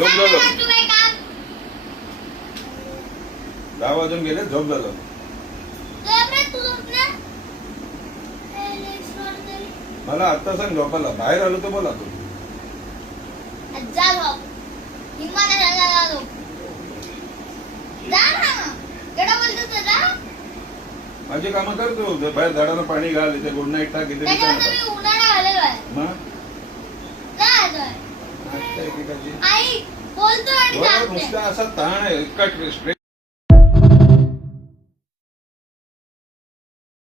झोप झालं. 10 वाजून गेले, झोप झालं. मला आता सांग झोपायला. बाहेर आलो तर बोला तू. माझी कामं करतो. बाहेर झाडांना पाणी घाल, इथे गुड नाईट टाक, इथे नुसता असा ताण आहे. इतका